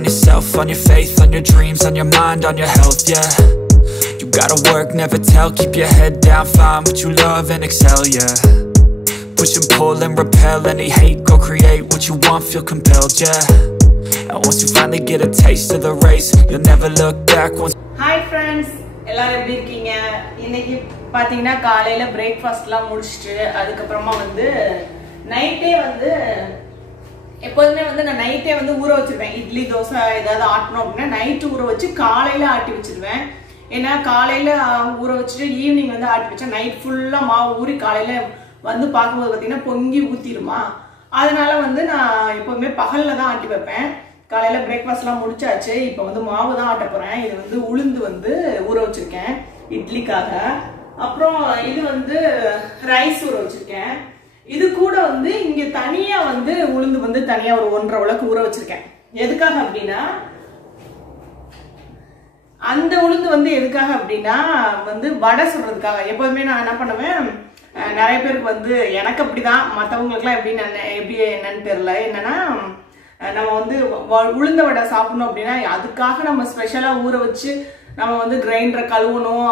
on yourself, on your faith, on your dreams, on your mind, on your health, yeah. You gotta work, never tell, keep your head down, find what you love and excel, yeah. Push and pull and repel any hate, go create what you want, feel compelled, yeah. And once you finally get a taste of the race, you'll never look back once. Hi friends, எல்லாரும் எப்படி இருக்கீங்க? இன்னைக்கு பாத்தீங்கன்னா காலையில பிரேக்ஃபாஸ்ட்லாம் முடிச்சிட்டு அதுக்கு அப்புறமா வந்து நைட்டே வந்து எப்போதுமே வந்து நான் நைட்டே வந்து ஊற வச்சிருவேன். இட்லி தோசை ஏதாவது ஆட்டணும் அப்படின்னா நைட்டு ஊற வச்சு காலையில ஆட்டி வச்சிருவேன். ஏன்னா காலையில ஊற வச்சுட்டு ஈவினிங் வந்து ஆட்டி வச்சா நைட் ஃபுல்லா மாவு ஊறி காலையில வந்து பார்க்கும்போது பார்த்தீங்கன்னா பொங்கி ஊத்திடுமா. அதனால வந்து நான் எப்போதுமே பகல்ல தான் ஆட்டி வைப்பேன். காலையில பிரேக்ஃபாஸ்ட்லாம் முடிச்சாச்சு. இப்போ வந்து மாவு தான் ஆட்ட போறேன். இது வந்து உளுந்து வந்து ஊற வச்சிருக்கேன் இட்லிக்காக. அப்புறம் இது வந்து ரைஸ் ஊற வச்சிருக்கேன். இது கூட வந்து இங்க தனியா வந்து உளுந்து வந்து தனியா ஒரு 1.5 உலக்கு ஊற வச்சிருக்கேன். எதுக்காக அப்படின்னா அந்த உளுந்து வந்து எதுக்காக அப்படின்னா வந்து வடை சுடுறதுக்காக. எப்போதுமே நான் என்ன பண்ணுவேன், நிறைய பேருக்கு வந்து எனக்கு அப்படிதான், மற்றவங்களுக்குலாம் எப்படி என்னன்னு தெரியல. என்னன்னா நம்ம வந்து உளுந்த வடை சாப்பிடணும் அப்படின்னா அதுக்காக நம்ம ஸ்பெஷலா ஊற வச்சு நம்ம வந்து கிரைண்டரை கழுவணும்,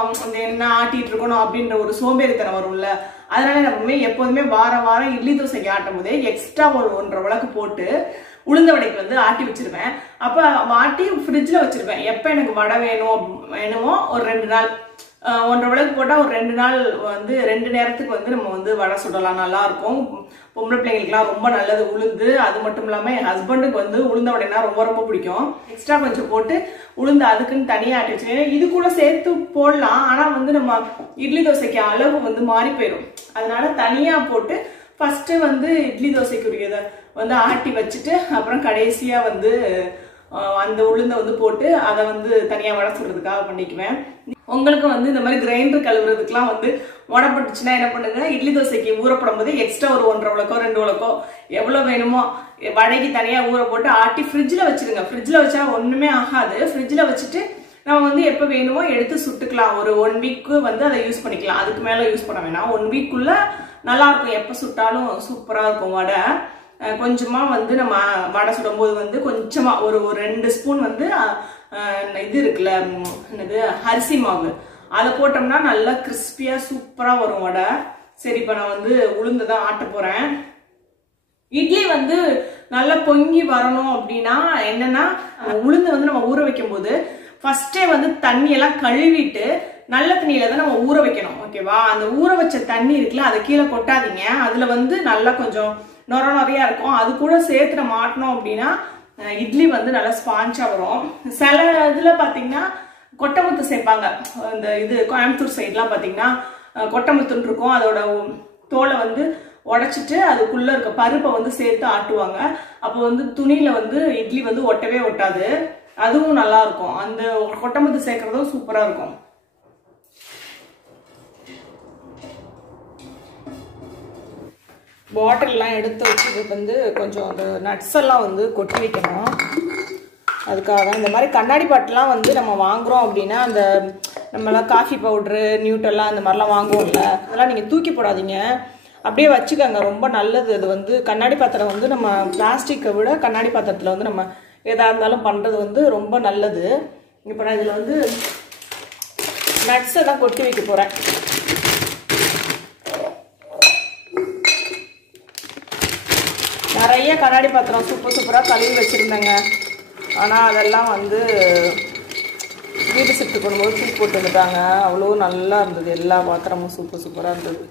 என்ன ஆட்டிட்டு இருக்கணும் அப்படின்ற ஒரு சோம்பேறித்தனம் வரும்ல. அதனால நம்ம எப்போதுமே வாரம் இட்லி தோசைக்கு ஆட்டும் போதே எக்ஸ்ட்ரா ஒரு 1.5 உலக்கு போட்டு உளுந்த வடைக்கு வந்து ஆட்டி வச்சிருவேன். அப்ப ஆட்டி ஃப்ரிட்ஜ்ல வச்சிருவேன். எப்ப எனக்கு வடை வேணுமோ ஒரு 2 நாள் 1.5 உலக்கு போட்டா ஒரு 2 நாள் வந்து 2 நேரத்துக்கு வந்து நம்ம வந்து வடை சுடலாம். நல்லா இருக்கும். பொம்பளை பிள்ளைங்களுக்குலாம் ரொம்ப நல்லது உளுந்து. அது மட்டும் இல்லாம என் ஹஸ்பண்டுக்கு வந்து உளுந்த வடைனா ரொம்ப பிடிக்கும். எக்ஸ்ட்ரா கொஞ்சம் போட்டு உளுந்து அதுக்குன்னு தனியா ஆட்டி வச்சிருக்கேன். இது கூட சேர்த்து போடலாம், ஆனா வந்து நம்ம இட்லி தோசைக்கு அளவு வந்து மாறி போயிடும். அதனால தனியா போட்டு ஃபர்ஸ்ட் வந்து இட்லி தோசைக்குரியதை வந்து ஆட்டி வச்சுட்டு அப்புறம் கடைசியா வந்து அந்த உளுந்தை வந்து போட்டு அதை வந்து தனியா வடை சுடுறதுக்காக பண்ணிக்குவேன். உங்களுக்கு வந்து இந்த மாதிரி கிரைண்டர் கழுவுறதுக்குலாம் வந்து உடப்பட்டுச்சுன்னா என்ன பண்ணுங்க, இட்லி தோசைக்கு ஊறப்படும் போது எக்ஸ்ட்ரா ஒரு 1.5 உலக்கோ 2 உலக்கோ எவ்வளவு வேணுமோ வடைக்கு தனியா ஊற போட்டு ஆட்டி ஃப்ரிட்ஜ்ல வச்சிருங்க. ஃப்ரிட்ஜ்ல வச்சா ஒண்ணுமே ஆகாது. ஃப்ரிட்ஜ்ல வச்சுட்டு நம்ம வந்து எப்ப வேணுமோ எடுத்து சுட்டுக்கலாம். ஒரு 1 வீக் வந்து அதை யூஸ் பண்ணிக்கலாம். அதுக்கு மேல யூஸ் பண்ண வேணாம். 1 வீக்குள்ள நல்லா இருக்கும். எப்ப சுட்டாலும் சூப்பரா இருக்கும் வடை. கொஞ்சமா வந்து நம்ம வடை சுடும் போது வந்து கொஞ்சமா ஒரு 2 ஸ்பூன் வந்து இது இருக்குல்ல, என்னது அரிசி மாவு, அதை போட்டோம்னா நல்லா கிறிஸ்பியா சூப்பரா வரும் வடை. சரி, இப்ப நான் வந்து உளுந்து தான் ஆட்ட போறேன். இட்லி வந்து நல்லா பொங்கி வரணும் அப்படின்னா என்னன்னா, உளுந்து வந்து நம்ம ஊற வைக்கும் போது ஃபர்ஸ்டே வந்து தண்ணி எல்லாம் கழுவிட்டு நல்ல தண்ணியில தான் நம்ம ஊற வைக்கணும். ஓகேவா? அந்த ஊற வச்ச தண்ணி இருக்குல்ல, அதை கீழே கொட்டாதீங்க. அதுல வந்து நல்லா கொஞ்சம் நொறையா இருக்கும். அது கூட சேர்த்து நம்ம ஆட்டணும் அப்படின்னா இட்லி வந்து நல்லா ஸ்பாஞ்சா வரும். சில இதுல பாத்தீங்கன்னா கொட்டமுத்து சேர்ப்பாங்க. இந்த இது கோயம்புத்தூர் சைட்லாம் பாத்தீங்கன்னா கொட்டமுத்துன்னு இருக்கும். அதோட தோலை வந்து உடைச்சிட்டு அதுக்குள்ள இருக்க பருப்பை வந்து சேர்த்து ஆட்டுவாங்க. அப்போ வந்து துணியில வந்து இட்லி வந்து ஒட்டவே ஒட்டாது. அதுவும் நல்லா இருக்கும். அந்த கொட்டமுத்து சேர்க்கறதும் சூப்பரா இருக்கும். பாட்டில்லாம் எடுத்து வச்சு வந்து கொஞ்சம் அந்த நட்ஸ் எல்லாம் வந்து கொட்டி வைக்கணும். அதுக்காக இந்த மாதிரி கண்ணாடி பாட்டிலாம் வந்து நம்ம வாங்குறோம் அப்படின்னா அந்த நம்மளாம் காஃபி பவுட்ரு நியூட்டெல்லாம் அந்த மாதிரிலாம் வாங்குவோம்ல, அதெல்லாம் நீங்கள் தூக்கி போடாதீங்க, அப்படியே வச்சுக்கோங்க. ரொம்ப நல்லது. அது வந்து கண்ணாடி பாத்திரம் வந்து நம்ம பிளாஸ்டிக்கை விட கண்ணாடி பாத்திரத்தில் வந்து நம்ம எதாக இருந்தாலும் பண்ணுறது வந்து ரொம்ப நல்லது. இப்போ நான் இதில் வந்து நட்ஸை தான் கொட்டி வைக்க போகிறேன். நிறைய கண்ணாடி பாத்திரம் சூப்பராக கழுவி வச்சுருந்தேங்க. ஆனால் அதெல்லாம் வந்து வீட்டு ஷிஃப்ட் பண்ணும்போது தூக்கி போட்டு வந்துட்டாங்க. அவ்வளோ நல்லா இருந்தது. எல்லா பாத்திரமும் சூப்பராக இருந்தது.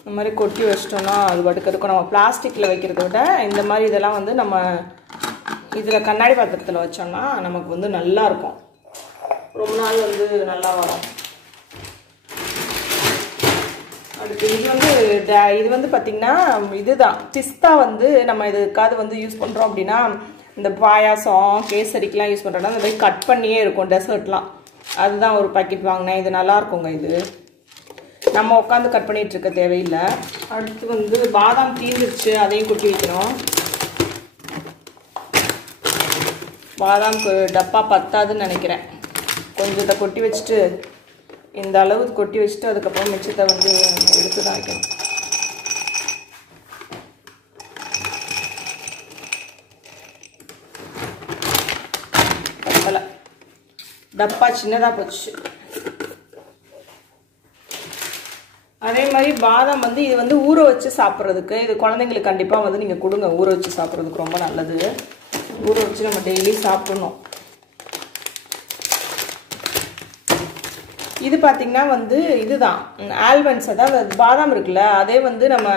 இந்த மாதிரி கொட்டி வச்சிட்டோம்னா அது படுக்க இருக்கும். நம்ம பிளாஸ்டிக்கில் வைக்கிறத விட இந்த மாதிரி இதெல்லாம் வந்து நம்ம இதில் கண்ணாடி பாத்திரத்தில் வச்சோம்னா நமக்கு வந்து நல்லா இருக்கும். ரொம்ப நாள் வந்து நல்லா வரும். அடுத்து இது வந்து பார்த்தீங்கன்னா இதுதான் பிஸ்தா வந்து நம்ம இதுக்காவது வந்து யூஸ் பண்ணுறோம் அப்படின்னா இந்த பாயாசம் கேசரிக்கெலாம் யூஸ் பண்ணுறோன்னா இந்த மாதிரி கட் பண்ணியே இருக்கும் டெசர்ட்லாம். அதுதான் ஒரு பாக்கெட் வாங்கினேன். இது நல்லா இருக்குங்க. இது நம்ம உட்காந்து கட் பண்ணிட்டு இருக்க தேவையில்லை. அடுத்து வந்து பாதாம் தீர்ந்துருச்சு, அதையும் கொட்டி வைக்கணும். பாதாம் டப்பா பத்தாதுன்னு நினைக்கிறேன். கொஞ்சத்தை கொட்டி வச்சுட்டு இந்த அளவுக்கு கொட்டி வச்சுட்டு அதுக்கப்புறம் மிச்சத்தை வந்து எடுத்து தான் வைக்கணும். டப்பா சின்னதாக போச்சு. அதே மாதிரி பாதாம் வந்து இது வந்து ஊற வச்சு சாப்பிட்றதுக்கு, இது குழந்தைங்களுக்கு கண்டிப்பாக வந்து நீங்கள் கொடுங்க. ஊற வச்சு சாப்பிட்றதுக்கு ரொம்ப நல்லது. ஊற வச்சு நம்ம டெய்லி சாப்பிடணும். இது பார்த்திங்கன்னா வந்து இதுதான் ஆல்மண்ட்ஸ், அதாவது பாதாம் இருக்குல்ல, அதே வந்து நம்ம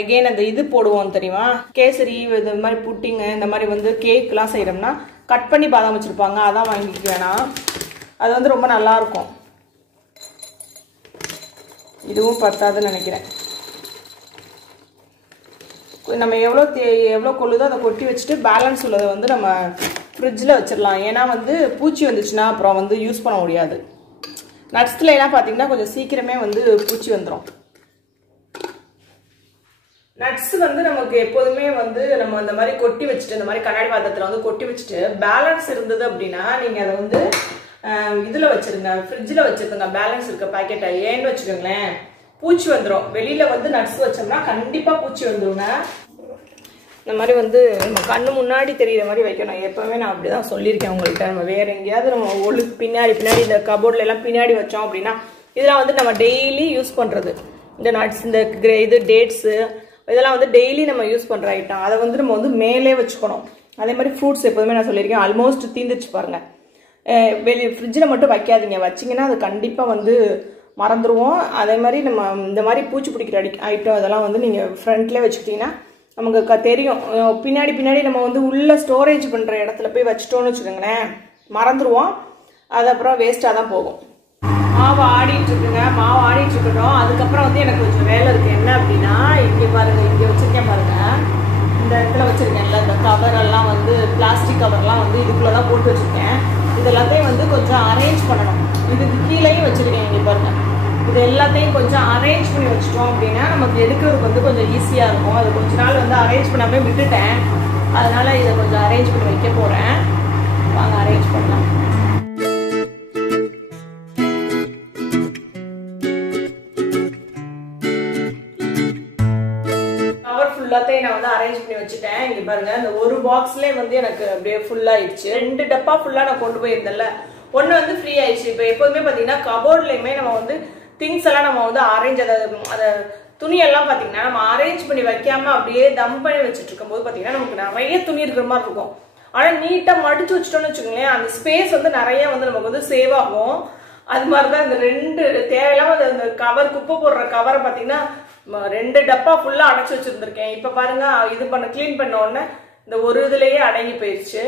எகெயின் அந்த இது போடுவோம் தெரியுமா, கேசரி இது மாதிரி புட்டிங்கு இந்த மாதிரி வந்து கேக்லாம் செய்கிறோம்னா கட் பண்ணி பாதாம் வச்சுருப்பாங்க, அதான் வாங்கிக்க வேணாம். அது வந்து ரொம்ப நல்லாயிருக்கும். இதுவும் பத்தாதுன்னு நினைக்கிறேன். நம்ம எவ்வளோ கொள்ளுதோ அதை கொட்டி வச்சுட்டு பேலன்ஸ் உள்ளதை வந்து நம்ம ஃப்ரிட்ஜில் வச்சிடலாம். ஏன்னா வந்து பூச்சி வந்துச்சுன்னா அப்புறம் வந்து யூஸ் பண்ண முடியாது. நட்ஸ்ல எல்லாம் பார்த்தீங்கன்னா கொஞ்சம் சீக்கிரமே வந்து பூச்சி வந்துடும். நட்ஸ் வந்து நமக்கு எப்போதுமே வந்து நம்ம இந்த மாதிரி கொட்டி வச்சுட்டு, இந்த மாதிரி கண்ணாடி பாத்திரத்தில் வந்து கொட்டி வச்சுட்டு பேலன்ஸ் இருந்தது அப்படின்னா நீங்கள் அதை வந்து இதில் வச்சுருங்க, ஃப்ரிட்ஜில் வச்சுருங்க. பேலன்ஸ் இருக்க பாக்கெட்டை ஏன்னு வச்சுக்கோங்களேன், பூச்சி வந்துடும். வெளியில் வந்து நட்ஸ் வச்சோம்னா கண்டிப்பாக பூச்சி வந்துடுங்க. இந்த மாதிரி வந்து நம்ம கண்ணு முன்னாடி தெரிகிற மாதிரி வைக்கணும். எப்போவுமே நான் அப்படி தான் சொல்லியிருக்கேன் உங்கள்கிட்ட. நம்ம வேறு எங்கேயாவது நம்ம பின்னாடி இந்த கபோர்டில் எல்லாம் பின்னாடி வச்சோம் அப்படின்னா, இதெல்லாம் வந்து நம்ம டெய்லி யூஸ் பண்ணுறது. இந்த நட்ஸ், இந்த இது டேட்ஸு, இதெல்லாம் வந்து டெய்லி நம்ம யூஸ் பண்ணுற ஐட்டம். அதை வந்து நம்ம வந்து மேலே வச்சுக்கணும். அதே மாதிரி ஃப்ரூட்ஸ் எப்போதுமே நான் சொல்லியிருக்கேன், ஆல்மோஸ்ட் தீந்துச்சு பாருங்கள். ஃப்ரிட்ஜில் மட்டும் வைக்காதீங்க. வச்சிங்கன்னா அது கண்டிப்பாக வந்து மறந்துடுவோம். அதே மாதிரி நம்ம இந்த மாதிரி பூச்சி பிடிக்கிற ஐட்டம் அதெல்லாம் வந்து நீங்கள் ஃப்ரண்ட்லேயே வச்சுக்கிட்டிங்கன்னா நமக்கு தெரியும். பின்னாடி நம்ம வந்து உள்ள ஸ்டோரேஜ் பண்ணுற இடத்துல போய் வச்சுட்டோன்னு வச்சுக்கோங்களேன், மறந்துடுவோம். அது அப்புறம் வேஸ்ட்டாக தான் போகும். மாவு ஆடிட்டு இருக்குங்க, மாவு ஆடிட்டு இருக்கட்டும். அதுக்கப்புறம் வந்து எனக்கு கொஞ்சம் வேலை இருக்குது. என்ன அப்படின்னா, இங்கே பாருங்கள், இங்கே வச்சுருக்கேன் பாருங்கள், இந்த இடத்துல வச்சுருக்கேன்ல இந்த கவரெல்லாம் வந்து பிளாஸ்டிக் கவர்லாம் வந்து இதுக்குள்ளே தான் போட்டு வச்சுருக்கேன். இது எல்லாத்தையும் வந்து கொஞ்சம் அரேஞ்ச் பண்ணணும். இதுக்கு கீழேயும் வச்சுருக்கேன். இங்கே பாருங்கள், இது எல்லாத்தையும் கொஞ்சம் அரேஞ்ச் பண்ணி வச்சுட்டோம் அப்படின்னா நமக்கு எடுக்கிறதுக்கு வந்து கொஞ்சம் ஈஸியாக இருக்கும். அது கொஞ்ச நாள் வந்து அரேஞ்ச் பண்ணாமே விட்டுட்டேன். அதனால் இதை கொஞ்சம் அரேஞ்ச் பண்ணி வைக்க போகிறேன். வாங்க அரேஞ்ச் பண்ணலாம். ஃபுல்லாத்தையும் நான் வந்து அரேஞ்ச் பண்ணி வச்சுட்டேன். இங்கே பாருங்க, இந்த ஒரு பாக்ஸ்லேயே வந்து எனக்கு அப்படியே ஃபுல்லாகிடுச்சு. 2 டப்பா ஃபுல்லாக நான் கொண்டு போயிருந்தேன்ல, ஒன்று வந்து ஃப்ரீ ஆயிடுச்சு. இப்போ எப்போதுமே பார்த்தீங்கன்னா கபோர்ட்லேயுமே நம்ம வந்து திங்ஸ் எல்லாம் நம்ம வந்து அரேஞ்ச், அதை துணியெல்லாம் பார்த்தீங்கன்னா நம்ம அரேஞ்ச் பண்ணி வைக்காம அப்படியே தம் பண்ணி வச்சுட்டு இருக்கும்போது பார்த்தீங்கன்னா நமக்கு நிறைய துணி இருக்கிற மாதிரி இருக்கும். ஆனால் நீட்டாக மடிச்சு வச்சுட்டோம்னு வச்சுக்கோங்களேன், அந்த ஸ்பேஸ் வந்து நிறைய வந்து நமக்கு வந்து சேவ் ஆகும். அது மாதிரி தான் இந்த 2 தேவையில்லாம அந்த கவர், குப்பை போடுற கவரை பார்த்தீங்கன்னா 2 டப்பா ஃபுல்லாக அடைச்சி வச்சுருந்துருக்கேன். இப்போ பாருங்க, இது க்ளீன் பண்ண உடனே இந்த ஒரு இதுலேயே அடங்கி போயிடுச்சு.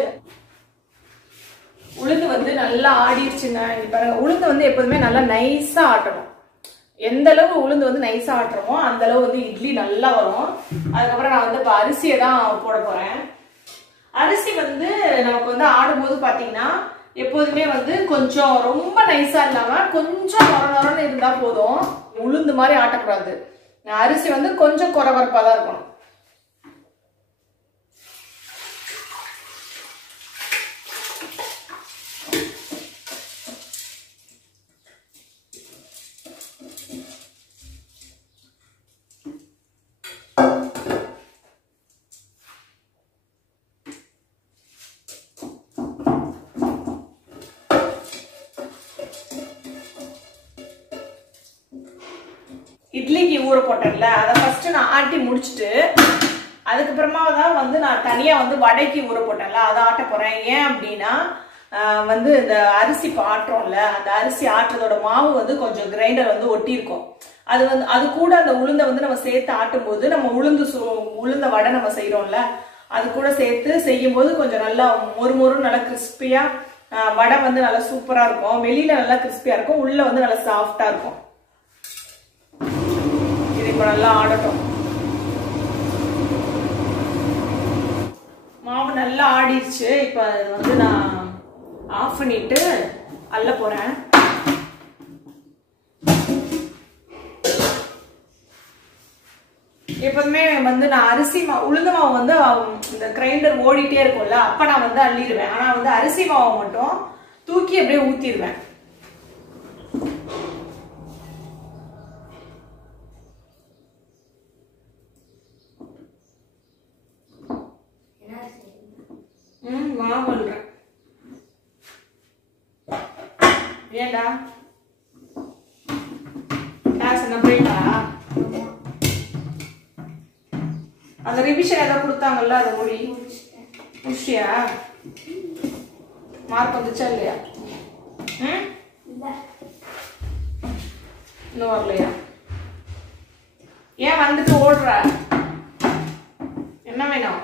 உளுந்து வந்து நல்லா ஆடிடுச்சுங்க. இங்கே பாருங்க, உளுந்து வந்து எப்போதுமே நல்லா நைஸாக ஆட்டணும். எந்த அளவு உளுந்து வந்து நைஸாக ஆட்டுறோமோ அந்த அளவு வந்து இட்லி நல்லா வரும். அதுக்கப்புறம் நான் வந்து இப்போ அரிசியை தான் போட போகிறேன். அரிசி வந்து நமக்கு வந்து ஆடும்போது பார்த்தீங்கன்னா எப்போதுமே வந்து கொஞ்சம் ரொம்ப நைஸாக இல்லாமல் கொஞ்சம் நொரன்னு இருந்தால் போதும். உளுந்து மாதிரி ஆட்டக்கூடாது. அரிசி வந்து கொஞ்சம் குறவரப்பாக தான் இருக்கணும். இட்லிக்கு ஊற போட்டேன்ல, அதை ஃபர்ஸ்ட் நான் ஆட்டி முடிச்சுட்டு அதுக்கப்புறமா தான் வந்து நான் தனியாக வந்து வடைக்கு ஊற போட்டேன்ல, அதை ஆட்ட போகிறேன். ஏன் அப்படின்னா வந்து இந்த அரிசி ஆட்டுறோம்ல, அந்த அரிசி ஆட்டுறதோட மாவு வந்து கொஞ்சம் கிரைண்டர் வந்து ஒட்டியிருக்கும். அது வந்து அது கூட அந்த உளுந்தை வந்து நம்ம சேர்த்து ஆட்டும் போது நம்ம உளுந்த வடை நம்ம செய்கிறோம்ல, அது கூட சேர்த்து செய்யும்போது கொஞ்சம் நல்லா மொறு நல்லா கிறிஸ்பியாக வடை வந்து நல்லா சூப்பராக இருக்கும். வெளியில் நல்லா கிறிஸ்பியாக இருக்கும், உள்ளே வந்து நல்லா சாஃப்டாக இருக்கும். இப்போ நல்லா ஆடட்டும். மாவு நல்லா ஆடிடுச்சு. இப்போ அது வந்து நான் ஆஃப் பண்ணிட்டு அள்ள போறேன். எப்போதுமே வந்து நான் அரிசி உளுந்து மாவு வந்து இந்த கிரைண்டர் ஓடிட்டே இருக்கும்ல, அப்ப நான் வந்து அள்ளிடுவேன். ஆனா வந்து அரிசி மாவை மட்டும் தூக்கி அப்படியே ஊத்திடுவேன். மாவு ஏண்டா கிளாஸ் என்ன போயிட்டா? அந்த ரிவிஷன் ஏதாவது கொடுத்தாங்கல்ல அதை மொழி முடிச்சியா? மார்க் வந்துச்சா இல்லையா? இன்னும் வரலையா? ஏன் வந்துட்டு ஓடுற? என்ன வேணும்?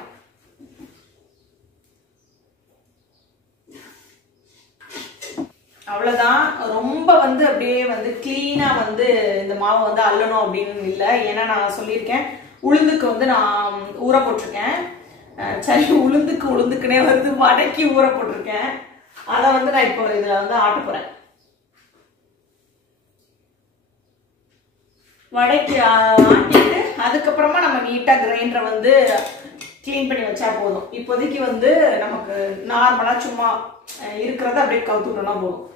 அவ்வளவுதான். ரொம்ப வந்து அப்படியே வந்து கிளீனா வந்து இந்த மாவை வந்து அள்ளணும் அப்படின்னு இல்லை. ஏன்னா நான் சொல்லியிருக்கேன் உளுந்துக்கு வந்து நான் ஊற போட்டிருக்கேன். சரி, உளுந்துக்குனே வந்து வடக்கி ஊற போட்டிருக்கேன். அதை வந்து நான் இப்போ இதுல வந்து ஆட்ட போறேன். வடைக்கு ஆட்டிட்டு அதுக்கப்புறமா நம்ம நீட்டா கிரைண்டரை வந்து கிளீன் பண்ணி வச்சா போதும். இப்போதைக்கு வந்து நமக்கு நார்மலா சும்மா இருக்கிறத அப்படியே கவுத்துட்டோம்னா போதும்.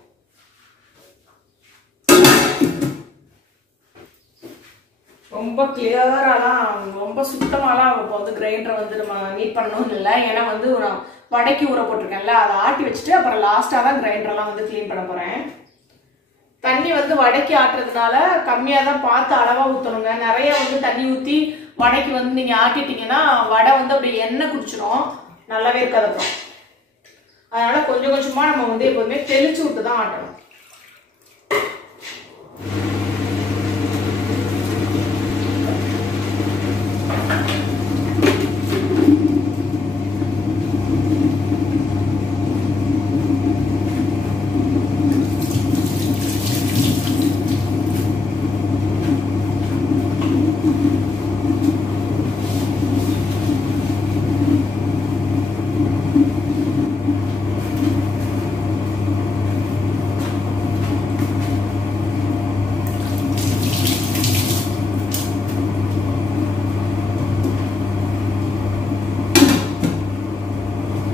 ரொம்ப கிளியராலாம் ரொம்ப சுத்தமாலாம் இப்போ வந்து கிரைண்டரை வந்து நம்ம நீட் பண்ணணும்னு இல்லை. ஏன்னா வந்து வடைக்கு ஊற போட்டிருக்கேன்ல, அதை ஆட்டி வச்சுட்டு அப்புறம் லாஸ்டா தான் கிரைண்டரெல்லாம் வந்து கிளீன் பண்ண போறேன். தண்ணி வந்து வடைக்கு ஆட்டுறதுனால கம்மியா தான் பார்த்து அளவா ஊற்றணுங்க. நிறைய வந்து தண்ணி ஊற்றி வடைக்கு வந்து நீங்க ஆட்டிட்டீங்கன்னா வடை வந்து அப்படி எண்ணெய் குடிச்சிடும், நல்லாவே இருக்காது. அப்புறம் அதனால கொஞ்சம் கொஞ்சமா நம்ம வந்து எப்போதுமே தெளிச்சு விட்டு தான் ஆட்டணும்.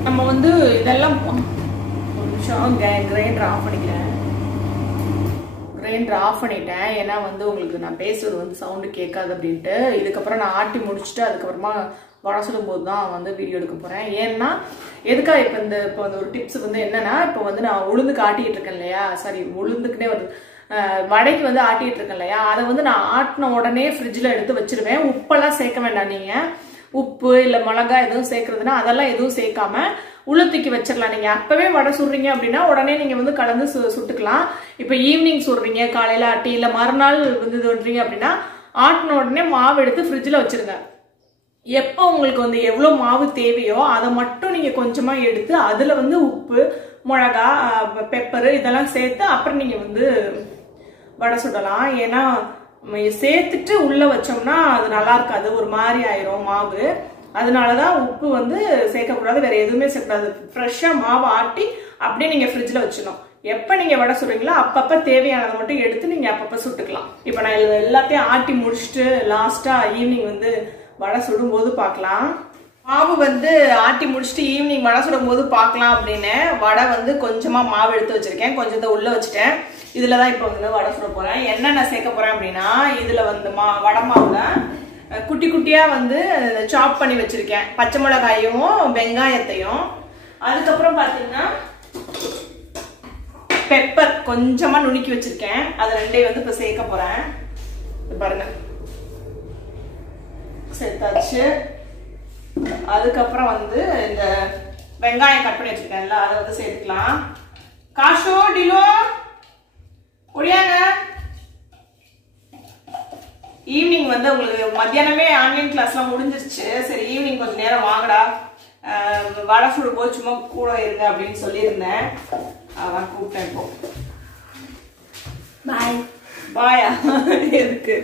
நம்ம வந்து இதெல்லாம் ஒரு நிமிஷம் கிரைண்டர் ஆஃப் பண்ணிக்கிறேன். கிரைண்டர் ஆஃப் பண்ணிட்டேன். ஏன்னா வந்து உங்களுக்கு நான் பேசுறது வந்து சவுண்டு கேட்காது அப்படின்ட்டு. இதுக்கப்புறம் நான் ஆட்டி முடிச்சுட்டு அதுக்கப்புறமா வடை சுடும் போது தான் வந்து வீடியோ எடுக்க போறேன். ஏன்னா எதுக்காக இப்போ வந்து ஒரு டிப்ஸ் வந்து என்னன்னா, இப்போ வந்து நான் உளுந்துக்கு ஆட்டிட்டு இருக்கேன் இல்லையா, சாரி உளுந்துக்குனே வருது, வடைக்கு வந்து ஆட்டிட்டு இருக்கேன் இல்லையா, அதை வந்து நான் ஆட்டின உடனே ஃப்ரிட்ஜில் எடுத்து வச்சிருவேன். உப்பெல்லாம் சேர்க்க வேண்டாம். நீங்க உப்பு இல்லை மிளகாய் எதுவும் சேர்க்கறதுன்னா அதெல்லாம் எதுவும் சேர்க்காம உளுத்துக்கி வச்சிடலாம். நீங்க அப்பவே வடை சுடுறீங்க அப்படின்னா உடனே நீங்க வந்து கலந்து சுட்டுக்கலாம். இப்போ ஈவினிங் சுடுறீங்க, காலையில ஆட்டி இல்லை மறுநாள் வந்து இது பண்றீங்க அப்படின்னா ஆட்டின உடனே மாவு எடுத்து ஃப்ரிட்ஜில் வச்சிருங்க. எப்போ உங்களுக்கு வந்து எவ்வளோ மாவு தேவையோ அதை மட்டும் நீங்க கொஞ்சமா எடுத்து அதுல வந்து உப்பு மிளகா பெப்பரு இதெல்லாம் சேர்த்து அப்புறம் நீங்க வந்து வடை சுடலாம். ஏன்னா சேர்த்துட்டு உள்ள வச்சோம்னா அது நல்லா இருக்காது, ஒரு மாதிரி ஆயிரும் மாவு. அதனாலதான் உப்பு வந்து சேர்க்கக்கூடாது, வேற எதுவுமே சேர்க்கக்கூடாது. ஃப்ரெஷ்ஷா மாவு ஆட்டி அப்படியே நீங்க ஃப்ரிட்ஜ்ல வச்சிடணும். எப்ப நீங்க வடை சுடுறீங்களோ அப்பப்ப தேவையானதை மட்டும் எடுத்து நீங்க அப்பப்ப சுட்டுக்கலாம். இப்ப நான் எல்லாத்தையும் ஆட்டி முடிச்சுட்டு லாஸ்டா ஈவினிங் வந்து வடை சுடும் போது பார்க்கலாம். மாவு வந்து ஆட்டி முடிச்சுட்டு ஈவினிங் வடை சுடும் போது பார்க்கலாம் அப்படின்னு வடை வந்து கொஞ்சமா மாவு எடுத்து வச்சிருக்கேன், கொஞ்சத்தை உள்ள வச்சுட்டேன். இதுலதான் இப்ப வந்து வடை சுட போறேன். என்னென்ன சேர்க்க போறேன் அப்படின்னா, இதுல வந்து வடை மாவுல குட்டி குட்டியா வந்து சாப் பண்ணி வச்சிருக்கேன் பச்சை மிளகாயும் வெங்காயத்தையும். அதுக்கப்புறம் பாத்தீங்கன்னா பெப்பர் கொஞ்சமா நுணுக்கி வச்சிருக்கேன், அது ரெண்டையும் வந்து இப்ப சேர்க்க போறேன். பாருங்க சேர்த்தாச்சு. அதுக்கப்புறம் வந்து இந்த வெங்காயம் கட் பண்ணி வச்சிருக்கேன்ல அதை வந்து சேர்த்துக்கலாம். காஷோ டிலோ ஒடியாங்க. ஈவினிங் வந்து உங்களுக்கு மத்தியானமே ஆன்லைன் கிளாஸ்லாம் முடிஞ்சிருச்சு. சரி ஈவினிங் கொஞ்சம் நேரம் வாங்கடா வடை சுடும் போது சும்மா கூட இருங்க அப்படின்னு சொல்லியிருந்தேன். அதான் கூப்பிட்டேன். இப்போ பாய் பாயா எதுக்கு?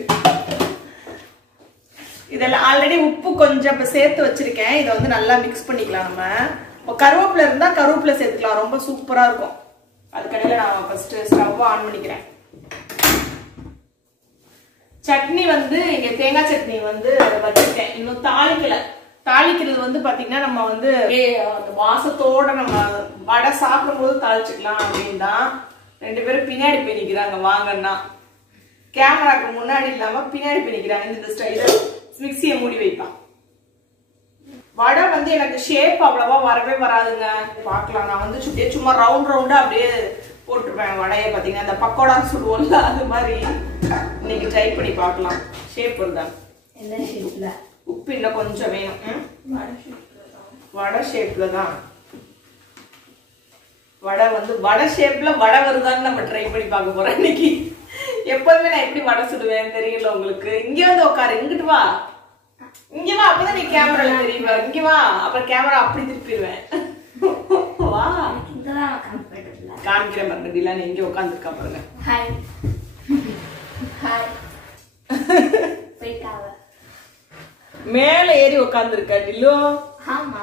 இதெல்லாம் ஆல்ரெடி உப்பு கொஞ்சம் இப்ப சேர்த்து வச்சிருக்கேன். இதை வந்து நல்லா மிக்ஸ் பண்ணிக்கலாம். நம்ம கருவேப்பிலை இருந்தா கருவேப்பிலை சேர்த்துக்கலாம், ரொம்ப சூப்பரா இருக்கும். அதுக்கடையில நான் ஃபர்ஸ்ட் ஸ்டவ் ஆன் பண்ணிக்கிறேன். சட்னி வந்து இங்க தேங்காய் சட்னி வந்து வச்சிருக்கேன், இன்னும் தாளிக்கல. தாளிக்கிறது வந்து பாத்தீங்கன்னா நம்ம வந்து அந்த வாசத்தோட நம்ம வடை சாப்பிடும் போது தாளிச்சுக்கலாம் அப்படின்னு தான். ரெண்டு பேரும் பின்னாடி போய் நிக்கிறாங்க வாங்கன்னா, கேமராக்கு முன்னாடி இல்லாம பின்னாடி போய் நிக்கிறாங்க. இந்த ஸ்டைல மிக்சியை மூடி வைப்பான். வடை வந்து எனக்கு ஷேப் அவ்வளவா வரவே வராதுங்க. பார்க்கலாம், நான் வந்து சும்மா ரவுண்ட் ரவுண்டா அப்படியே போட்டுருப்பேன் வடையை பார்த்தீங்கன்னா அந்த பக்கோடா சுடுவோம்ல அது மாதிரி இன்னைக்கு ட்ரை பண்ணி பார்க்கலாம். ஷேப் வருதா? என்ன ஷேப்ல? உப்பு இன்னும் கொஞ்சம் வேணும். வடை ஷேப்ல தான். வடை வந்து வடை ஷேப்ல வடை வருதான்னு நம்ம ட்ரை பண்ணி பார்க்க போறோம் இன்னைக்கு. எப்போதுமே நான் எப்படி வடை சுடுவேன் தெரியல உங்களுக்கு. இங்க வந்து உட்காரு, இங்கிட்டு வா, இங்க வா, அப்பதான் நீ கேமரால தெரியுவா. இங்க வா, அப்புறம் கேமரா அப்படி திருப்பிடுவேன். வா, காமிக்கிற பாருங்க. டிலானி இங்க உட்காந்துருக்கா பாருங்க. Hi hi. மேல ஏறி உட்காந்துருக்க டில்லு. ஆமா,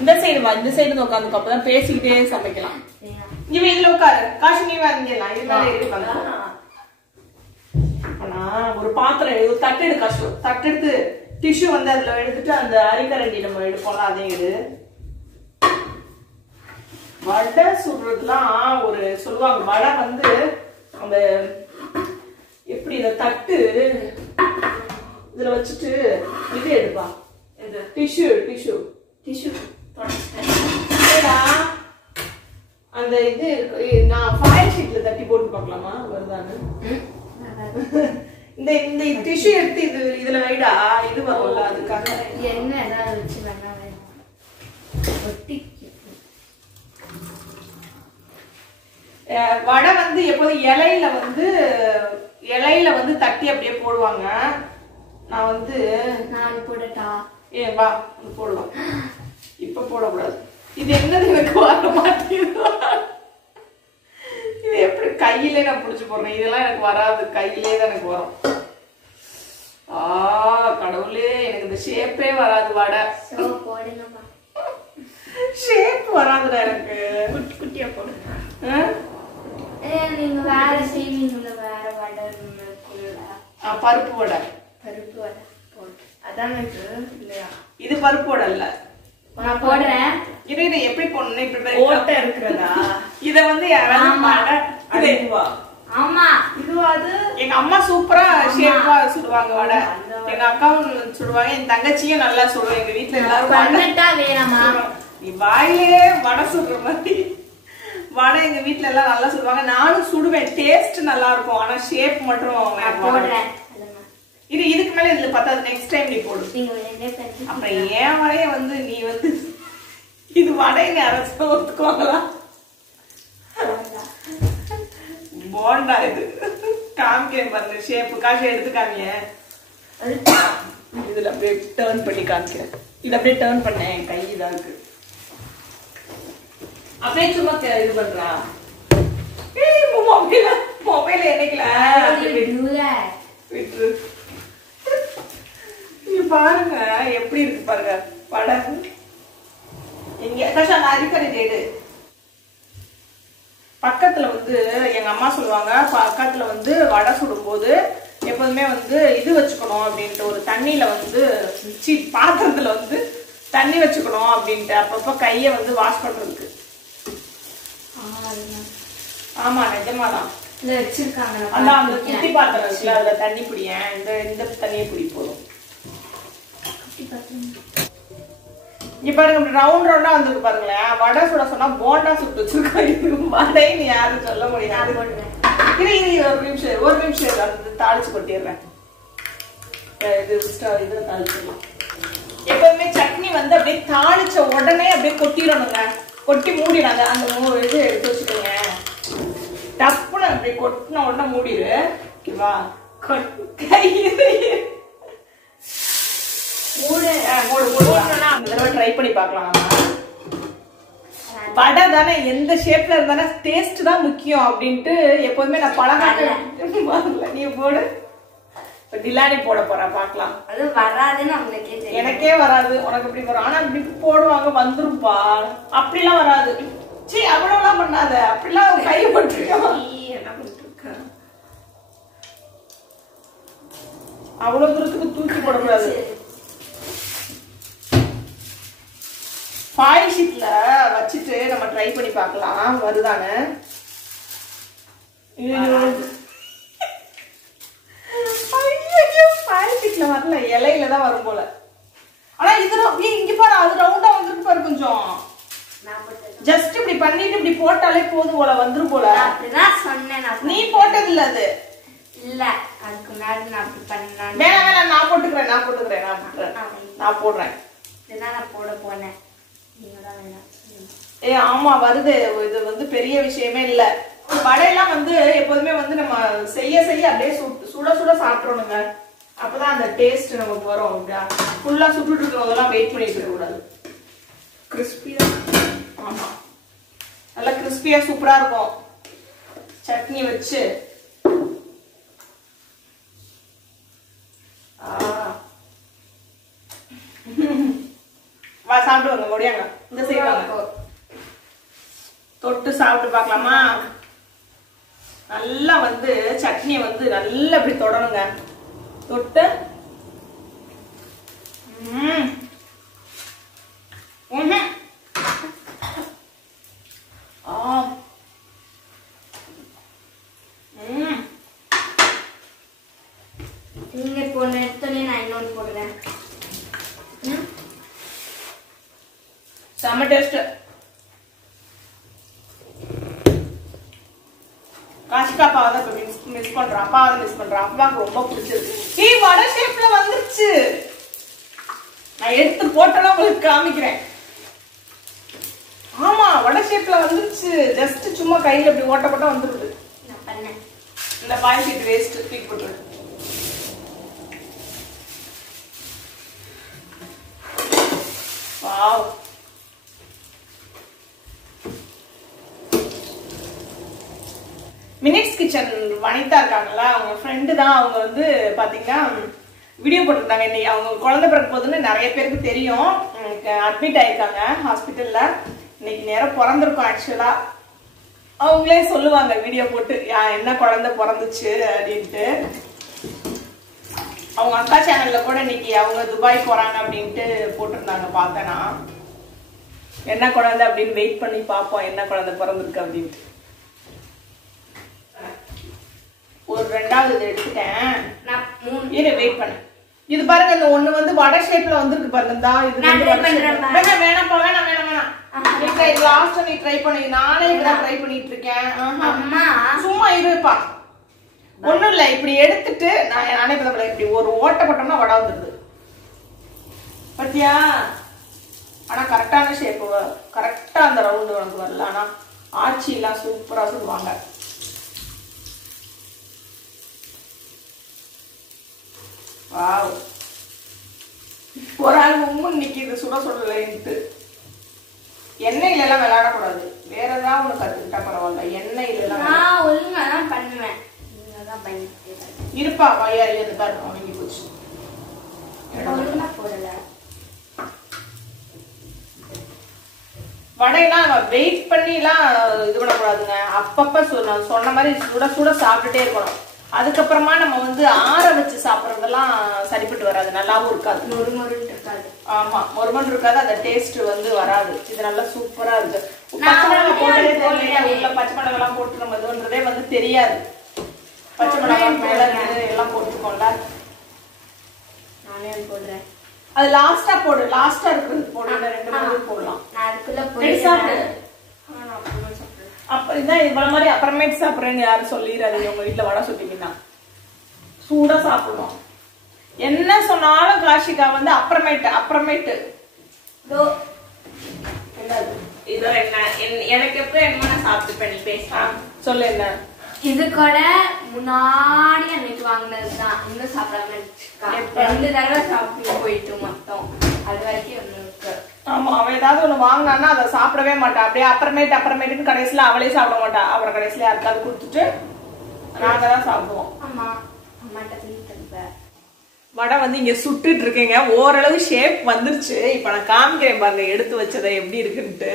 இந்த சைடு வா, இந்த சைடு உட்காந்துக்க, அப்பதான் பேசிக்கிட்டே சமைக்கலாம். இவ இதுல உட்காரு. காசு நீ வாங்கிடலாம். இது மேல ஏறி உட்காந்து. ஆனா ஒரு பாத்திரம் தட்டு எடு காசு. தட்டு எடுத்து டிஷ்யூ வந்து அதுல எடுத்துட்டு அந்த அரிக்கரண்டி நம்ம எடுப்போம்ல அதையும் எடு. வடை சுடுறதுலாம் ஒரு சொல்லுவாங்க. வடை வந்து அந்த எப்படி இத தட்டு இதுல வச்சுட்டு இது எடுப்பா. இது டிஷ்யூ டிஷ்யூ டிஷ்யூ அந்த இது நான் ஃபாயில் ஷீட்ல தட்டி போட்டு பார்க்கலாமா வருதான்னு? இந்த இந்த டிஷ்யூ எடுத்து இது இதுல வைடா. இது வரும்ல அதுக்காக என்ன ஏதாவது வச்சு வேணா ஒட்டி. வடை வந்து எப்போதும் இலையில வந்து தட்டி அப்படியே போடுவாங்க. நான் வந்து நான் போடட்டா? வா போடுவோம். இப்ப போடக்கூடாது. இது என்னது எனக்கு வர மாட்டேங்குது. இது எப்படி கையிலே நான் புடிச்சு போடுறேன். இதெல்லாம் எனக்கு வராது. கையிலே தான் எனக்கு வரும். கடவுளே, எனக்கு இந்த ஷேப்பே வராது. வடை ஷேப் வராதுடா எனக்கு. குட்டி குட்டியா போடுங்க. நீங்க வேற செய்வீங்க. வேற வடை பருப்பு வடை. பருப்பு வடை போட்டு அதான் இல்லையா? இது பருப்பு வடை இல்ல. நான் போடுறேன். இது எப்படி போடணும்? இப்படி ஓட்டை இருக்கிறதா? இத வந்து யாராவது இதுவா? ஆமா, இதுவா? அது எங்க அம்மா சூப்பரா ஷேப்பா சுடுவாங்க வடை. எங்க அக்காவும் சுடுவாங்க. என் தங்கச்சியும் நல்லா சுடுவாங்க. எங்க வீட்டுல எல்லாரும் பண்ணட்டா வேணாமா? நீ வாயிலே வடை சுடுற மாதிரி வடை எங்க வீட்டுல எல்லாம் நல்லா சுடுவாங்க. நானும் சுடுவேன். டேஸ்ட் நல்லா இருக்கும். ஆனா ஷேப் மட்டும் போடுறேன். இது இதுக்கு மேல இதுல பத்தாது. நெக்ஸ்ட் டைம் நீ போடு. அப்புறம் ஏன் வடைய வந்து நீ வந்து இது வடைன்னு அரைச்சு ஒத்துக்குவாங்களா? போண்டா இது. காமிக்க பாருங்க ஷேப். காசு எடுத்து காமிய. இதுல அப்படியே டர்ன் பண்ணி காமிக்கிறேன். இது அப்படியே டர்ன் பண்ணேன். என் கை இதா இருக்கு. அப்படியே சும்மா இது பண்றா. மொபைல என்னைக்கல விட்டுரு. பாருங்க எப்படி இருக்கு பாருங்க வடை. இங்க கஷா நான் அரிக்கரண்டி எடு. பக்கத்துல வந்து எங்க அம்மா சொல்லுவாங்க, பக்கத்துல வந்து வடை சுடும் போது எப்போதுமே வந்து இது வச்சுக்கணும் அப்படின்ட்டு. ஒரு தண்ணியில வந்து பாத்திரத்துல வந்து தண்ணி வச்சுக்கணும் அப்படின்ட்டு. அப்பப்ப கைய வந்து வாஷ் பண்றதுக்கு. ஆமா நிஜமாதான் வச்சிருக்காங்க. அதான் அந்த குட்டி பாத்திரம் இருக்குல்ல அதுல தண்ணி பிடியேன். இந்த தண்ணியை பிடி போதும். இங்க பாருங்க ரவுண்ட் ரவுண்டா வந்துருக்கு பாருங்களேன். வடை சுட சொன்னா போண்டா சுட்டு வச்சிருக்கோம். வடைன்னு யாரும் சொல்ல முடியாது. ஒரு நிமிஷம் அந்த தாளிச்சு கொட்டிடுறேன். இதுல தாளிச்சிடலாம். எப்பவுமே சட்னி வந்து அப்படியே தாளிச்ச உடனே அப்படியே கொட்டிடணுங்க. கொட்டி மூடிடாங்க. அந்த இது எடுத்து வச்சுக்கோங்க. டப்புன்னு அப்படி கொட்டின உடனே மூடிடு. ஓகேவா? ட்ரை பண்ணி பார்க்கலாம். வடை தானே எந்த ஷேப்ல இருந்தானே டேஸ்ட் தான் முக்கியம் அப்படின்ட்டு எப்போதுமே நான் பழகாட்டேன். நீ போடு. டிலானி போட போற பாக்கலாம். அது வராதுன்னு அவங்களுக்கே தெரியும். எனக்கே வராது. உனக்கு எப்படி வரும்? ஆனா இப்படி போடுவாங்க வந்துருப்பா. அப்படிலாம் வராது. சீ அவ்வளவுலாம் பண்ணாத. அப்படிலாம் கையை போட்டுருக்கோம். அவ்வளவு தூரத்துக்கு தூக்கி போடக்கூடாது. ஃபாயில் ஷீட்ல வச்சுட்டு நம்ம ட்ரை பண்ணி பார்க்கலாம் வருதானே. ஃபாயில் ஷீட்ல வரல, இலையில தான் வரும் போல. ஆனா இது இங்க பாரு அது ரவுண்டா வந்துருக்கு பாரு. கொஞ்சம் ஜஸ்ட் இப்படி பண்ணிட்டு இப்படி போட்டாலே போதும் போல வந்துரும் போல. அப்படிதான் சொன்னேன். நீ போட்டது இல்ல அது. இல்ல அதுக்கு முன்னாடி நான் அப்படி பண்ணேன். வேணாம் நான் போட்டுக்கிறேன் நான் போடுறேன். நான் போட போனேன். நீங்கதான் வேணாம். ஆமா வருது. இது வந்து பெரிய விஷயமே இல்ல. வடையெல்லாம் வந்து எப்போதுமே வந்து நம்ம செய்ய அப்படியே சுட சாப்பிடணுங்க. அப்பதான் அந்த டேஸ்ட் நமக்கு வரும். ஃபுல்லா சுட்டுட்டு இருக்கிறதெல்லாம் வெயிட் பண்ணிட்டு இருக்க கூடாது. கிறிஸ்பியா, ஆமா நல்லா கிறிஸ்பியா சூப்பரா இருக்கும். சட்னி வச்சு வா சாப்பிடுவாங்க. முடியாங்க இந்த செய்வாங்க. தொட்டு சாப்பிட்டு பார்க்கலாமா? நல்லா வந்து சட்னியை வந்து நல்லா இப்படி தொடணுங்க. தொட்டு நீங்க போன எடுத்தோடனே நான் இன்னொன்று போடுறேன். செம்ம டேஸ்ட். காசிகா அப்பாவை தான் மிஸ் பண்றான். அப்பாவுக்கு ரொம்ப பிடிச்சிருக்கு. வடை ஷேப்ல வந்துருச்சு. நான் எடுத்து போட்டேன்னா உங்களுக்கு காமிக்கிறேன். ஆமா வடை ஷேப்ல வந்துருச்சு. ஜஸ்ட் சும்மா கையில இப்படி ஓட்ட போட்டா வந்துருது. நான் பண்ணேன். இந்த பாயில் ஷீட் வேஸ்ட் தூக்கி போட்டுரு. வாவ் மினிட்ஸ் கிச்சன் வனிதா இருக்காங்கல்ல, அவங்க ஃப்ரெண்டு தான். அவங்க வந்து பாத்தீங்கன்னா வீடியோ போட்டிருந்தாங்க. இன்னைக்கு அவங்க குழந்தை பிறக்க போகுதுன்னு நிறைய பேருக்கு தெரியும். அட்மிட் ஆயிருக்காங்க ஹாஸ்பிட்டல்ல. இன்னைக்கு நேரம் பிறந்திருக்கும். ஆக்சுவலா அவங்களே சொல்லுவாங்க வீடியோ போட்டு என்ன குழந்தை பிறந்துச்சு அப்படின்ட்டு. அவங்க அக்கா சேனல்ல கூட இன்னைக்கு அவங்க துபாய் போறாங்க அப்படின்ட்டு போட்டிருந்தாங்க. பார்த்தேன்னா என்ன குழந்தை அப்படின்னு வெயிட் பண்ணி பார்ப்போம் என்ன குழந்தை பிறந்திருக்கு அப்படின்ட்டு. ஒரு ரெண்டாவது இது எடுத்துட்டேன். இரு வெயிட் பண்ணு. இது பாருங்க இந்த ஒண்ணு வந்து வடை ஷேப்ல வந்திருக்கு பாருங்க. இது வேணாம்ப்பா வேணாம். லாஸ்ட் நீ ட்ரை பண்ணி. நானே இப்பதான் ட்ரை பண்ணிட்டு இருக்கேன். சும்மா இருப்பா. ஒண்ணும் இல்ல. இப்படி எடுத்துட்டு நானே இப்படி ஒரு ஓட்டை போட்டோம்னா வடை வந்துருது. பத்தியா? ஆனா கரெக்டான ஷேப், கரெக்டா அந்த ரவுண்டு உனக்கு வரல. ஆனா ஆச்சி எல்லாம் சூப்பரா சொல்லுவாங்க. வாவ் ஒரு ஆள் உம்முன்னு நிக்கிது சுட சொல்லலைன்ட்டு. எண்ணெயில எல்லாம் விளையாடக்கூடாது. வேற ஏதாவது ஒண்ணு கத்துக்கிட்டா பரவாயில்ல. எண்ணெயில எல்லாம் ஒழுங்கா தான் பண்ணுவேன். இருப்பா பையா இதுதான் இருக்கும். உணங்கி போச்சு. போடல வடையெல்லாம் வெயிட் பண்ணி எல்லாம் இது பண்ணக்கூடாதுங்க. அப்பப்ப சொன்ன மாதிரி சுட சாப்பிட்டுட்டே இருக்கணும். அதுக்கப்புறமா நம்ம வந்து ஆற வச்சு சாப்பிடறதெல்லாம் சரிப்பட்டு வராது. நல்லாவும் இருக்காது. மொறுமொறுன்னு இருக்காது. ஆமா மொறுமொறு இருக்காது. அந்த டேஸ்ட் வந்து வராது. இது நல்லா சூப்பரா இருக்கு. பச்சை மிளகாய் போட்டதே தெரியல. உள்ள பச்சை மிளகாய் எல்லாம் போட்டு நம்ம இதுன்றதே வந்து தெரியாது. பச்சை மிளகாய் மிளகு எல்லாம் போட்டுக்கோம்ல. நானே போடுறேன். அது லாஸ்டா போடு. லாஸ்டா இருக்கிறது போடு. ரெண்டு மூணு போடலாம். நான் அதுக்குள்ள போடுறேன். அப்ப இதான் இவ்வளவு மாதிரி அப்புறமேட்டு சாப்பிடுறேன்னு யாரும் சொல்லிடாதீங்க. உங்க வீட்டுல வடை சுட்டிங்கன்னா சூடா சாப்பிடணும். என்ன சொன்னாலும் காஷிகா வந்து அப்புறமேட்டு என்னது இதோ எனக்கு எப்ப என்ன சாப்பிட்டு நீ பேசலாம் சொல்லு. என்ன இது கூட முன்னாடி அன்னைக்கு வாங்கினதுதான். இன்னும் சாப்பிடாம 2 தடவை சாப்பிட்டு போயிட்டு மொத்தம். அது வரைக்கும் ஒண்ணு இருக்கு. ஆமா அவன் ஏதாவது ஒண்ணு வாங்கினான்னா அதை சாப்பிடவே மாட்டான். அப்படியே அப்புறமேட்டுன்னு கடைசியில அவளே சாப்பிட மாட்டா. அப்புறம் கடைசியில யாருக்காவது கொடுத்துட்டு நாங்க தான் சாப்பிடுவோம். ஆமா அம்மாட்ட தருவேன். வடை வந்து இங்க சுட்டுட்டு இருக்கேங்க. ஓரளவு ஷேப் வந்துருச்சு. இப்ப நான் காமிக்கிறேன் பாருங்க எடுத்து வச்சதை எப்படி இருக்குன்ட்டு.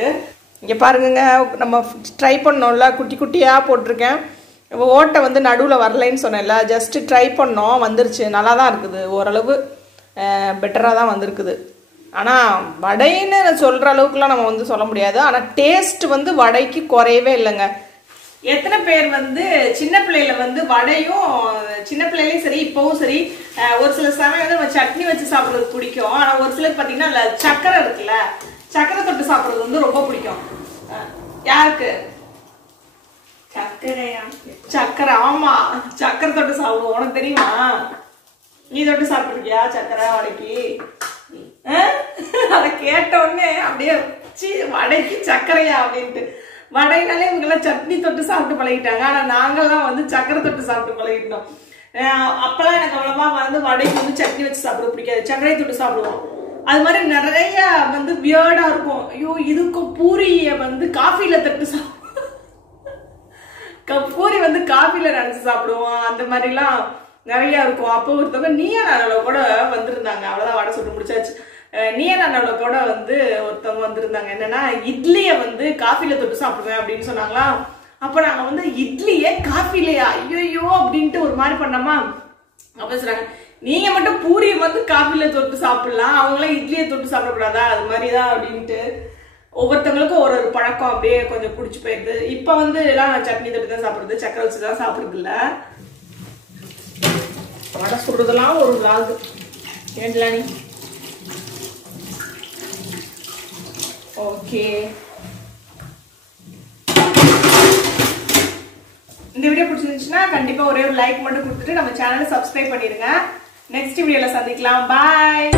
இங்க பாருங்க நம்ம ட்ரை பண்ணோம்ல. குட்டி குட்டியா போட்டிருக்கேன். ஓட்டை வந்து நடுவில் வரலைன்னு சொன்னேன்ல. ஜஸ்ட் ட்ரை பண்ணோம். வந்துருச்சு. நல்லா தான் இருக்குது. ஓரளவு பெட்டராக தான் வந்திருக்குது. ஆனால் வடைன்னு சொல்கிற அளவுக்குலாம் நம்ம வந்து சொல்ல முடியாது. ஆனால் டேஸ்ட் வந்து வடைக்கு குறையவே இல்லைங்க. எத்தனை பேர் வந்து சின்ன பிள்ளையில வந்து வடையும் சின்ன பிள்ளையிலையும் சரி இப்பவும் சரி ஒரு சில சமயம் வந்து நம்ம சட்னி வச்சு சாப்பிட்றது பிடிக்கும். ஆனால் ஒரு சிலருக்கு பார்த்தீங்கன்னா சக்கரை இருக்குல்ல, சக்கரை தொட்டு சாப்பிட்றது வந்து ரொம்ப பிடிக்கும். யாருக்கு? சக்கரை ஆமா சக்கரை தொட்டு சாப்பிடுவோம். உனக்கு தெரியுமா? நீ தொட்டு சாப்பிட்டுருக்கியா சக்கரை வடைக்கு? அதை கேட்ட உடனே அப்படியே வடைக்கு சக்கரையா அப்படின்ட்டு. வடைனாலே இவங்கெல்லாம் சட்னி தொட்டு சாப்பிட்டு பழகிட்டாங்க. ஆனா நாங்கெல்லாம் வந்து சக்கரை தொட்டு சாப்பிட்டு பழகிட்டோம். அப்பெல்லாம் எனக்கு அவ்வளவா வந்து வடைக்கு வந்து சட்னி வச்சு சாப்பிட பிடிக்காது, சர்க்கரை தொட்டு சாப்பிடுவோம். அது மாதிரி நிறைய வந்து வியர்டா இருக்கும். ஐயோ இதுக்கு பூரிய வந்து காஃபில தொட்டு பூரி வந்து காஃபில நினைச்சு சாப்பிடுவோம். அந்த மாதிரிலாம் நிறைய இருக்கும். அப்போ ஒருத்தவங்க நீயா நானோட கூட வந்திருந்தாங்க. அவ்வளவுதான் வடை சுட்டு முடிச்சாச்சு. நீயா நானோட கூட வந்து ஒருத்தவங்க வந்திருந்தாங்க. என்னன்னா இட்லிய வந்து காஃபில தொட்டு சாப்பிடுவேன் அப்படின்னு சொன்னாங்களா. அப்ப நாங்க வந்து இட்லியே காஃபிலையா ஐயோ அப்படின்ட்டு ஒரு மாதிரி பண்ணோமா. அப்ப சொல்றாங்க நீங்க மட்டும் பூரிய வந்து காஃபில தொட்டு சாப்பிடலாம், அவங்களாம் இட்லியை தொட்டு சாப்பிடக்கூடாதா? அது மாதிரிதான் அப்படின்ட்டு ஒவ்வொருத்தவங்களுக்கும் ஒரு ஒரு பழக்கம் அப்படியே கொஞ்சம் பிடிச்சி போயிடுது. இப்ப வந்து எல்லாம் சட்னி தொட்டு தான் சாப்பிடுறது, சக்கரை வச்சுதான் சாப்பிடுறது இல்ல. வடை சுடுறதெல்லாம் ஒரு விளாகு ஏன்ல நீ. ஓகே இந்த வீடியோ பிடிச்சிருந்துச்சுன்னா கண்டிப்பா ஒரே ஒரு லைக் மட்டும் கொடுத்துட்டு நம்ம சேனலை சப்ஸ்கிரைப் பண்ணிருங்க. நெக்ஸ்ட் வீடியோல சந்திக்கலாம். பாய்.